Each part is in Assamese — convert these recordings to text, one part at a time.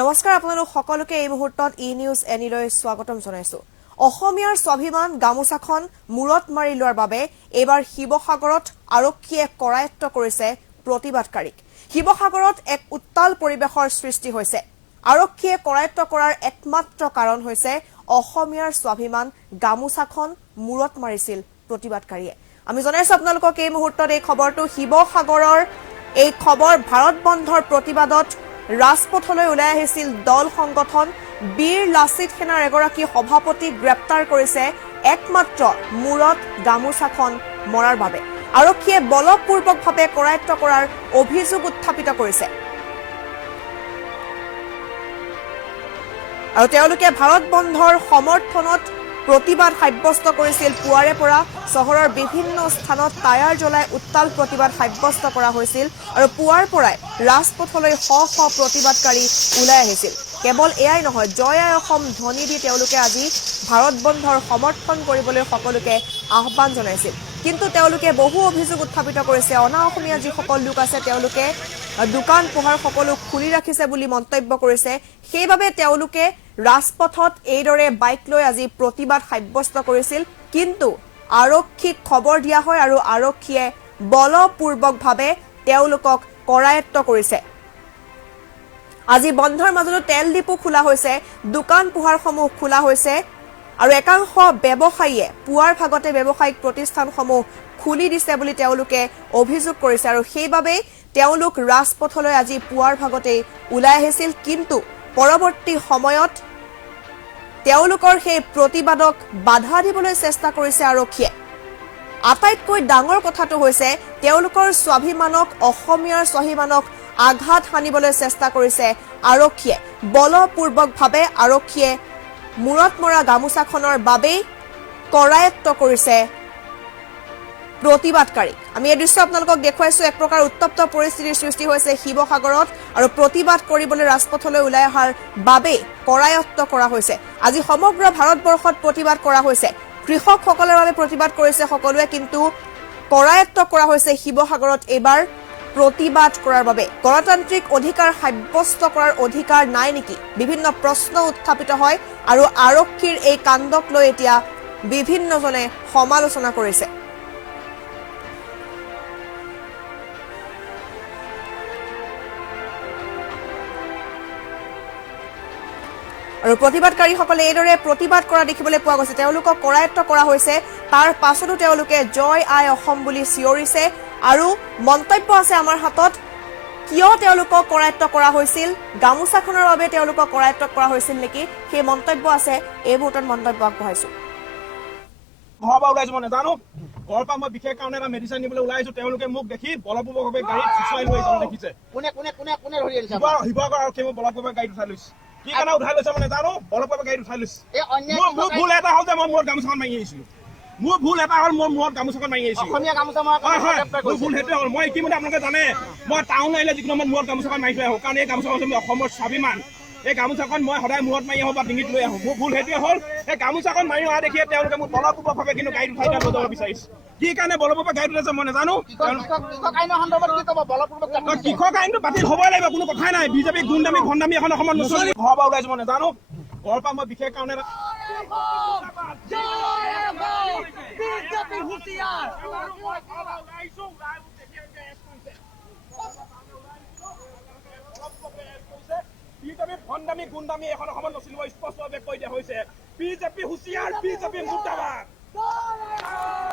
নমস্কাৰ আপোনালোক সকলোকে এই মুহূৰ্তত ই নিউজ এনিলৈ স্বাগতম জনাইছো। অসমীয়াৰ স্বাভিমান গামোচাখন মূৰত মাৰি লোৱাৰ বাবে এবাৰ শিৱসাগৰত আৰক্ষীয়ে কৰায়ত্ব কৰিছে প্ৰতিবাদকাৰীক। শিৱসাগৰত এক উত্তাল পৰিবেশৰ সৃষ্টি হৈছে। আৰক্ষীয়ে কৰায়ত্ব কৰাৰ একমাত্ৰ কাৰণ হৈছে অসমীয়াৰ স্বাভিমান গামোচাখন মূৰত মাৰিছিল প্ৰতিবাদকাৰীয়ে। আমি জনাইছো আপোনালোকক এই মুহূৰ্তত এই খবৰটো শিৱসাগৰৰ এই খবৰ ভাৰত বন্ধৰ প্ৰতিবাদত ৰাজপথলৈ ওলাই আহিছিল দল সংগঠন। বীৰ লাচিত সেনাৰ এগৰাকী সভাপতি গ্ৰেপ্তাৰ কৰিছে একমাত্ৰ মূৰত গামোচাখন মৰাৰ বাবে। আৰক্ষীয়ে বলপূৰ্বকভাৱে কৰায়ত্ব কৰাৰ অভিযোগ উত্থাপিত কৰিছে আৰু তেওঁলোকে ভাৰত বন্ধৰ সমৰ্থনত প্ৰতিবাদ সাব্যস্ত কৰিছিল। পুৱাৰে পৰা চহৰৰ বিভিন্ন স্থানত টায়াৰ জ্বলাই উত্তাল প্ৰতিবাদ সাব্যস্ত কৰা হৈছিল আৰু পুৱাৰ পৰাই ৰাজপথলৈ শ শ প্ৰতিবাদকাৰী ওলাই আহিছিল। কেৱল এয়াই নহয়, জয় আই অসম ধ্বনি দি তেওঁলোকে আজি ভাৰত বন্ধৰ সমৰ্থন কৰিবলৈ সকলোকে আহ্বান জনাইছিল। কিন্তু তেওঁলোকে বহু অভিযোগ উত্থাপিত কৰিছে। অনা অসমীয়া যিসকল লোক আছে তেওঁলোকে দোকান পোহাৰ সকলো খুলি ৰাখিছে বুলি মন্তব্য কৰিছে। সেইবাবে তেওঁলোকে ৰাজপথত এইদৰে বাইক লৈ আজি প্ৰতিবাদ সাব্যস্ত কৰিছিল। কিন্তু আৰক্ষীক খবৰ দিয়া হয় আৰু আৰক্ষীয়ে বলপূৰ্বকভাৱে তেওঁলোকক কৰায়ত্ব কৰিছে। আজি বন্ধৰ মাজতো তেল ডিপু খোলা হৈছে, দোকান পোহাৰসমূহ খোলা হৈছে আৰু একাংশ ব্যৱসায়ীয়ে পুৱাৰ ভাগতে ব্যৱসায়িক প্ৰতিষ্ঠানসমূহ খুলি দিছে বুলি তেওঁলোকে অভিযোগ কৰিছে আৰু সেইবাবে তেওঁলোক ৰাজপথলৈ আজি পুৱাৰ ভাগতেই ওলাই আহিছিল। কিন্তু পৰৱৰ্তী সময়ত তেওঁলোকৰ সেই প্ৰতিবাদক বাধা দিবলৈ চেষ্টা কৰিছে আৰক্ষীয়ে। আটাইতকৈ ডাঙৰ কথাটো হৈছে তেওঁলোকৰ স্বাভিমানক, অসমীয়াৰ স্বাভিমানক আঘাত হানিবলৈ চেষ্টা কৰিছে আৰক্ষীয়ে। বলপূৰ্বকভাৱে আৰক্ষীয়ে মূৰত মৰা গামোচাখনৰ বাবেই কৰায়ত্ব কৰিছে প্ৰতিবাদকাৰীক। আমি এই দৃশ্য আপোনালোকক দেখুৱাইছো। এক প্ৰকাৰ উত্তপ্ত পৰিস্থিতিৰ সৃষ্টি হৈছে শিৱসাগৰত আৰু প্ৰতিবাদ কৰিবলৈ ৰাজপথলৈ ওলাই অহাৰ বাবেই কৰায়ত্ব কৰা হৈছে। আজি সমগ্ৰ ভাৰতবৰ্ষত প্ৰতিবাদ কৰা হৈছে। কৃষকসকলৰ বাবে প্ৰতিবাদ কৰিছে সকলোৱে, কিন্তু কৰায়ত্ব কৰা হৈছে শিৱসাগৰত এইবাৰ প্ৰতিবাদ কৰাৰ বাবে। গণতান্ত্ৰিক অধিকাৰ সাব্যস্ত কৰাৰ অধিকাৰ নাই নেকি? বিভিন্ন প্ৰশ্ন উত্থাপিত হয় আৰু আৰক্ষীৰ এই কাণ্ডক লৈ এতিয়া বিভিন্নজনে সমালোচনা কৰিছে। আৰু প্ৰতিবাদকাৰীসকলে এইদৰে প্ৰতিবাদ কৰা দেখিবলৈ পোৱা গৈছে। তেওঁলোকক কৰায়ত্ব কৰা হৈছে, তাৰ পাছতো তেওঁলোকে জয় আই অসম বুলি চিঞৰিছে আৰু মন্তব্য আছে আমাৰ হাতত। কিয় তেওঁলোকক কৰায়ত্ব কৰা হৈছিল, গামোচাখনৰ বাবে তেওঁলোকক কৰায়ত্ব কৰা হৈছিল নেকি, সেই মন্তব্য আছে। এই মুহূৰ্তত মন্তব্য আগবঢ়াইছো। ঘৰৰ পৰা ওলাইছো মানে জানো, ঘৰৰ পৰা মই বিশেষ কাৰণে এটা মেডিচিন নিবলৈ ওলাইছো। তেওঁলোকে মোক দেখি বলপূৰ্বকভাৱে গাড়ীত চুচুৱাই লৈ আহিছে দেখিছে। শিৱসাগৰ আৰক্ষীয়ে মোক বলপূৰ্বকভাৱে গাড়ীত উঠাই লৈছে। কি কাৰণে উঠাই লৈছে মানে জানো, বলপূৰ্বকভাৱে গাড়ীত উঠাই লৈছে। মোৰ ভুল এটা হ'ল যে মই মূৰত গামোচাখন মাৰি আহিছিলো। মোৰ ভুল এটা হ'ল, মোৰ মূৰত গামোচাখন মাৰি আহিছিলো। মোৰ ভুল সেইটোৱে হ'ল। মই ইতিমধ্যে আপোনালোকে জানে মই টাউন আহিলে যিকোনো সময়ত মূৰত গামোচাখন মাৰি থৈ আহোঁ, কাৰণ এই গামোচাখন হৈছে অসমৰ স্বাভিমান। এই গামোচাখন মই সদায় মূৰত মাৰি আহোঁ বা ডিঙিত লৈ আহোঁ। মোৰ ভুল সেইটোৱে হ'ল। এই গামোচাখন মাৰি অহা দেখিয়ে তেওঁলোকে মোক বলপূৰ্বকভাৱে কিন্তু গাড়ীত উঠাই লৈ যাব বিচাৰিছে। কি কাৰণে বলপূৰ্বক গাড়ীত উঠাইছে মই নাজানো। কৃষক আইনটো বাতিল হ'বই লাগিব, কোনো কথাই নাই। বিজেপি গুণ্ডামী ভণ্ডামী এখন অসমত নচলিব। ঘৰৰ পৰা ওলাইছো মই নাজানো, ঘৰৰ পৰা মই বিশেষ কাৰণে ভণ্ডামী গুণ্ডামী এখন অসমত নচলিব স্পষ্টভাৱে কৈ দিয়া হৈছে। বিজেপি হুঁচিয়াৰ, বিজেপি মুৰ্দাবাদ।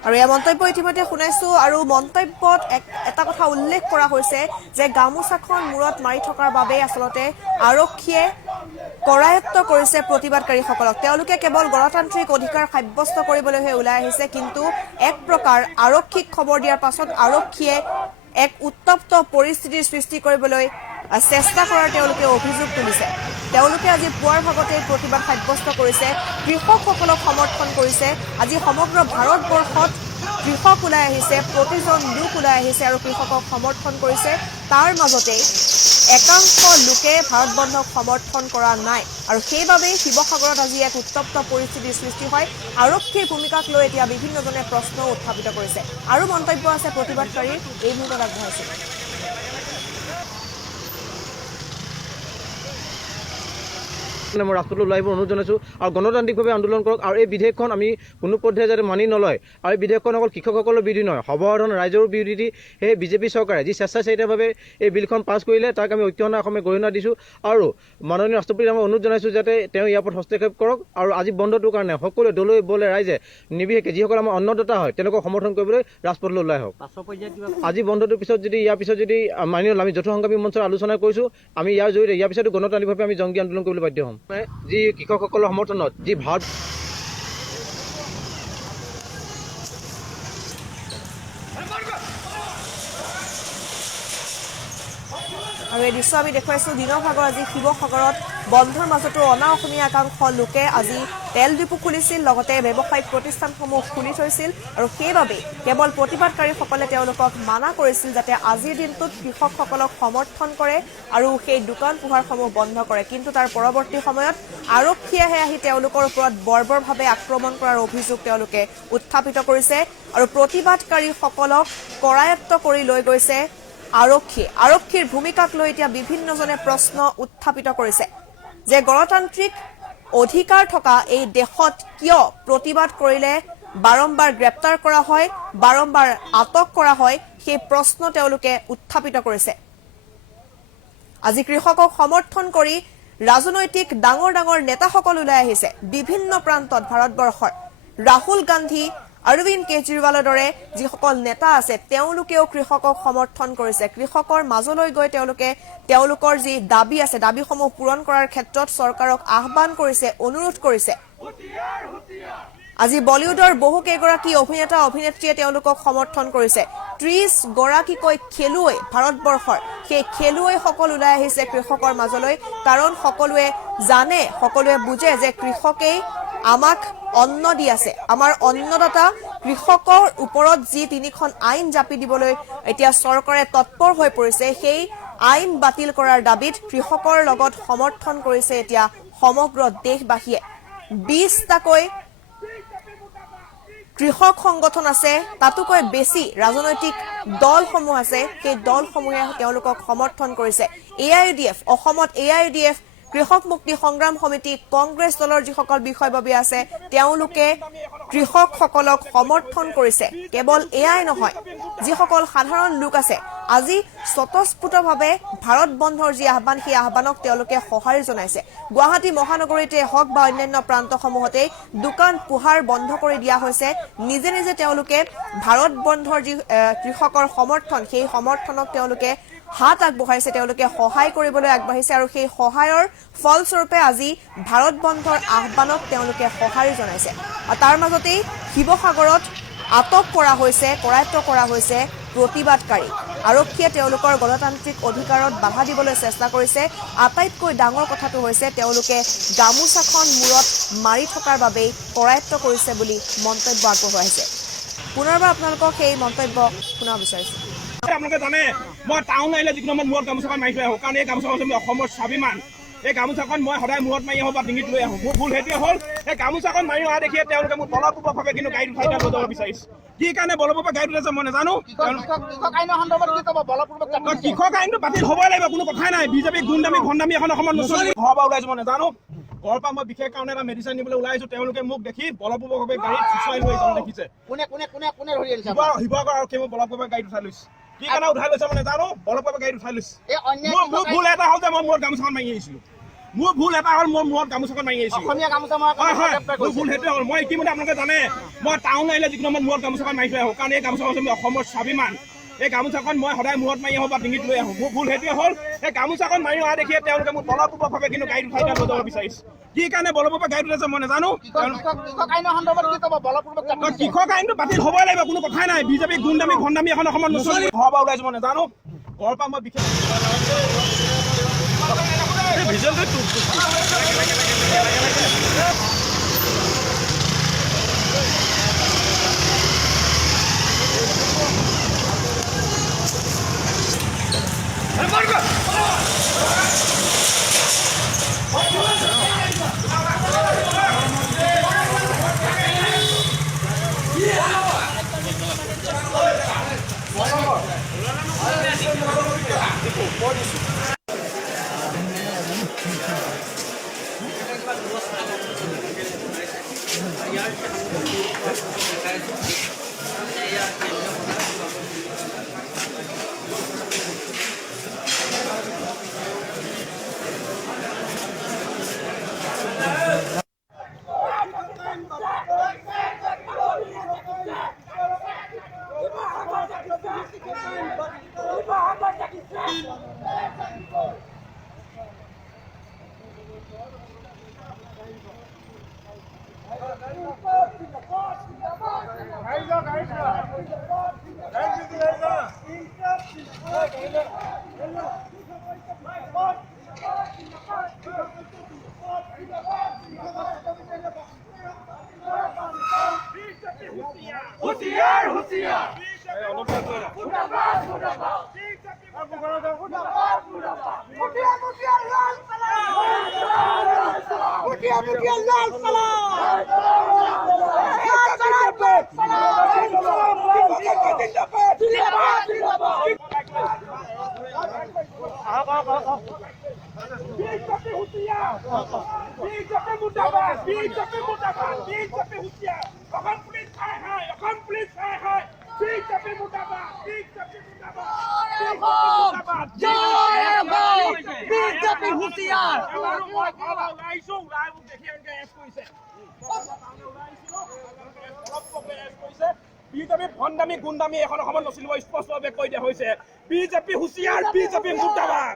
আৰু এই মন্তব্য ইতিমধ্যে শুনাইছো আৰু মন্তব্যত এটা কথা উল্লেখ কৰা হৈছে যে গামোচাখন মূৰত মাৰি থকাৰ বাবে আচলতে আৰক্ষীয়ে কৰায়ত্ব কৰিছে প্ৰতিবাদকাৰীসকলক। তেওঁলোকে কেৱল গণতান্ত্ৰিক অধিকাৰ সাব্যস্ত কৰিবলৈহে ওলাই আহিছে, কিন্তু এক প্ৰকাৰ আৰক্ষীক খবৰ দিয়াৰ পাছত আৰক্ষীয়ে এক উত্তপ্ত পৰিস্থিতিৰ সৃষ্টি কৰিবলৈ চেষ্টা কৰাৰ তেওঁলোকে অভিযোগ তুলিছে। তেওঁলোকে আজি পুৱাৰ ভাগতে প্ৰতিবাদ সাব্যস্ত কৰিছে, কৃষকসকলক সমৰ্থন কৰিছে। আজি সমগ্ৰ ভাৰতবৰ্ষত কৃষক ওলাই আহিছে, প্ৰতিজন লোক ওলাই আহিছে আৰু কৃষকক সমৰ্থন কৰিছে। তাৰ মাজতে একাংশ লোকে ভাৰত বন্ধক সমৰ্থন কৰা নাই আৰু সেইবাবেই শিৱসাগৰত আজি এক উত্তপ্ত পৰিস্থিতিৰ সৃষ্টি হয়। আৰক্ষীৰ ভূমিকাক লৈ এতিয়া বিভিন্নজনে প্ৰশ্ন উত্থাপিত কৰিছে আৰু মন্তব্য আছে প্ৰতিবাদকাৰীৰ। এই মুহূৰ্তত আগবঢ়াইছে। মই ৰাজপথলৈ ওলাই আহিব অনুৰোধ জনাইছোঁ আৰু গণতান্ত্ৰিকভাৱে আন্দোলন কৰক আৰু এই বিধেয়কখন আমি কোনো পধ্যে যাতে মানি নলয় আৰু এই বিধেয়কখন অকল কৃষকসকলৰ বিৰোধী নহয় সৰ্বসাধাৰণ ৰাইজৰ বিৰোধী। সেই বিজেপি চৰকাৰে যি স্বেচ্ছাচাৰিতাভাৱে এই বিলখন পাছ কৰিলে তাক আমি ঐক্যৱদ্ধ অসমে গৰিহণা দিছোঁ আৰু মাননীয় ৰাষ্ট্ৰপতিক আমি অনুৰোধ জনাইছোঁ যাতে তেওঁ ইয়াৰ ওপৰত হস্তক্ষেপ কৰক আৰু আজি বন্ধটোৰ কাৰণে সকলোৱে দলৈ বলে ৰাইজে নিৰ্বিশেষে যিসকল আমাৰ অন্নদাতা হয় তেওঁলোকক সমৰ্থন কৰিবলৈ ৰাজপথলৈ ওলাই আহক। আজি বন্ধটোৰ পিছত যদি ইয়াৰ পিছত যদি মানি নলয় আমি যৌথ সংগ্ৰামী মঞ্চৰ আলোচনা কৰিছোঁ আমি ইয়াৰ জৰিয়তে ইয়াৰ পিছতো গণতান্ত্ৰিকভাৱে আমি জংগী আন্দোলন কৰিবলৈ বাধ্য হ'ম। যি কৃষকসকলৰ সমৰ্থনত যি ভাৰত আৰু এই দৃশ্য আমি দেখুৱাইছোঁ দিনৰ ভাগৰ আজি শিৱসাগৰত বন্ধৰ মাজতো অনা অসমীয়া একাংশ লোকে আজি তেল ডিপু খুলিছিল, লগতে ব্যৱসায়িক প্ৰতিষ্ঠানসমূহ খুলি থৈছিল আৰু সেইবাবে কেৱল প্ৰতিবাদকাৰীসকলে তেওঁলোকক মানা কৰিছিল যাতে আজিৰ দিনটোত কৃষকসকলক সমৰ্থন কৰে আৰু সেই দোকান পোহাৰসমূহ বন্ধ কৰে। কিন্তু তাৰ পৰৱৰ্তী সময়ত আৰক্ষীয়েহে আহি তেওঁলোকৰ ওপৰত বৰ্বৰভাৱে আক্ৰমণ কৰাৰ অভিযোগ তেওঁলোকে উত্থাপিত কৰিছে আৰু প্ৰতিবাদকাৰীসকলক কৰায়ত্ব কৰি লৈ গৈছে আৰক্ষীৰ ভূমিকাক লৈ এতিয়া বিভিন্নজনে প্ৰশ্ন উত্থাপিত কৰিছে যে গণতান্ত্ৰিক অধিকাৰ থকা এই দেশত কিয় প্ৰতিবাদ কৰিলে বাৰম্বাৰ গ্ৰেপ্তাৰ কৰা হয়, বাৰম্বাৰ আটক কৰা হয়, সেই প্ৰশ্ন তেওঁলোকে উত্থাপিত কৰিছে। আজি কৃষকক সমৰ্থন কৰি ৰাজনৈতিক ডাঙৰ ডাঙৰ নেতাসকল ওলাই আহিছে বিভিন্ন প্ৰান্তত ভাৰতবৰ্ষৰ। ৰাহুল গান্ধী, অৰবিন্দ কেজৰিৱালৰ দৰে যিসকল নেতা আছে তেওঁলোকেও কৃষকক সমৰ্থন কৰিছে। কৃষকৰ মাজলৈ গৈ তেওঁলোকে তেওঁলোকৰ যি দাবী আছে দাবীসমূহ পূৰণ কৰাৰ ক্ষেত্ৰত চৰকাৰক আহ্বান কৰিছে, অনুৰোধ কৰিছে। আজি বলিউডৰ বহু কেইগৰাকী অভিনেতা অভিনেত্ৰীয়ে তেওঁলোকক সমৰ্থন কৰিছে। 30 গৰাকীকৈ খেলুৱৈ ভাৰতবৰ্ষৰ সেই খেলুৱৈসকল ওলাই আহিছে কৃষকৰ মাজলৈ, কাৰণ সকলোৱে জানে, সকলোৱে বুজে যে কৃষকেই আমাক অন্ন দি আছে, আমাৰ অন্নদাতা। কৃষকৰ ওপৰত যি 3খন আইন জাপি দিবলৈ এতিয়া চৰকাৰে তৎপৰ হৈ পৰিছে, সেই আইন বাতিল কৰাৰ দাবীত কৃষকৰ লগত সমৰ্থন কৰিছে এতিয়া সমগ্ৰ দেশবাসীয়ে। 20টাকৈ কৃষক সংগঠন আছে, তাতোকৈ বেছি ৰাজনৈতিক দলসমূহ আছে, সেই দলসমূহে তেওঁলোকক সমৰ্থন কৰিছে। AIUDF অসমত AIUDF, কৃষক মুক্তি সংগ্ৰাম সমিতি, কংগ্ৰেছ দলৰ যিসকল বিষয়ববীয়া আছে তেওঁলোকে কৃষকসকলক সমৰ্থন কৰিছে। কেৱল এয়াই নহয়, যিসকল সাধাৰণ লোক আছে আজি স্বতঃস্ফূৰ্তভাৱে ভাৰত বন্ধৰ যি আহ্বান সেই আহ্বানক তেওঁলোকে সঁহাৰি জনাইছে। গুৱাহাটী মহানগৰীতে হওক বা অন্যান্য প্ৰান্তসমূহতে দোকান পোহাৰ বন্ধ কৰি দিয়া হৈছে। নিজে নিজে তেওঁলোকে ভাৰত বন্ধৰ যি কৃষকৰ সমৰ্থন সেই সমৰ্থনক তেওঁলোকে হাত আগবঢ়াইছে, তেওঁলোকে সহায় কৰিবলৈ আগবাঢ়িছে আৰু সেই সহায়ৰ ফলস্বৰূপে আজি ভাৰত বন্ধৰ আহ্বানক তেওঁলোকে সঁহাৰি জনাইছে। আৰু তাৰ মাজতেই শিৱসাগৰত আটক কৰা হৈছে, কৰায়ত্ব কৰা হৈছে প্ৰতিবাদকাৰী। আৰক্ষীয়ে তেওঁলোকৰ গণতান্ত্ৰিক অধিকাৰত বাধা দিবলৈ চেষ্টা কৰিছে। আটাইতকৈ ডাঙৰ কথাটো হৈছে তেওঁলোকে গামোচাখন মূৰত মাৰি থকাৰ বাবেই কৰায়ত্ব কৰিছে বুলি মন্তব্য আগবঢ়াইছে। পুনৰবাৰ আপোনালোকক সেই মন্তব্য শুনাব বিচাৰিছোঁ। আপোনালোকে জানে মই টাউন আহিলে যিকোনো সময়ত মূৰত গামোচাখন মাৰি থৈ আহোঁ, কাৰণ এই গামোচাখন হৈছে অসমৰ স্বাভিমান। এই গামোচাখন মই সদায় মূৰত মাৰি আহোঁ বা ডিঙিত লৈ আহোঁ। মোৰ ভুল সেইটোৱে হ'ল, এই গামোচাখন মাৰি অহা দেখিয়ে তেওঁলোকে মোক বলপূৰ্বকভাৱে কিন্তু গাড়ীত উঠাই লৈ যাব বিচাৰিছে। কি কাৰণে বলপূৰ্বক গাড়ীত উঠাইছে মই নাজানো। কৃষক আইনটো বাতিল হ'বই লাগিব, কোনো কথাই নাই। বিজেপি গুণ্ডামী ভণ্ডামী এখন অসমত নচলিব। ঘৰৰ পৰা ওলাইছো মই নাজানো, ঘৰৰ পৰা মই বিশেষ কাৰণে এটা মেডিচিন নিবলৈ ওলাইছো, তেওঁলোকে মোক দেখি বলপূৰ্বকভাৱে গাড়ীত চুচুৱাই লৈ যাওঁ দেখিছে। শিৱসাগৰ আৰক্ষীয়ে মোক বলপূৰ্বক গাড়ীত উঠাই লৈছে। কি কাৰণে উঠাই লৈছে মই নাজানো, বলপূৰ্বক গাড়ীত উঠাই লৈছে। মোৰ ভুল এটা হ'ল যে মই মূৰত গামোচাখন মাৰি আহিছিলো। মোৰ ভুল এটা হ'ল, মোৰ মূৰত গামোচাখন মাৰি আহিছিলো। মোৰ ভুল সেইটোৱে হ'ল। মই ইতিমধ্যে আপোনালোকে জানে মই টাউন আহিলে যিকোনো সময়ত মূৰত গামোচাখন মাৰি থৈ আহোঁ, কাৰণ এই গামোচাখন হৈছে অসমৰ স্বাভিমান। এই গামোচাখন মই সদায় মূৰত মাৰি আহোঁ বা ডিঙিত লৈ আহোঁ। মোৰ ভুল সেইটোৱে হ'ল, এই গামোচাখন মাৰি অহা দেখিয়ে তেওঁলোকে মোক বলপূৰ্বকভাৱে কিন্তু গাড়ীত উঠাই লৈ যাব বিচাৰিছে। কি কাৰণে বলপূৰ্বক গাড়ীত উঠাইছে মই নাজানো। কৃষক আইনটো বাতিল হ'বই লাগিব, কোনো কথাই নাই। বিজেপি গুণ্ডামী ভণ্ডামী এখন অসমত নচলিব। ঘৰৰ পৰা ওলাইছো মই নাজানো, ঘৰৰ পৰা মই বিশেষ হুঁশিয়াৰ হুঁশিয়াৰ বিজেপি ভণ্ডামি গুণ্ডামি এখন অসমত নচলিব স্পষ্টভাৱে কৈ দিয়া হৈছে বিজেপি হুঁচিয়াৰ বিজেপি মুৰ্দাবাদ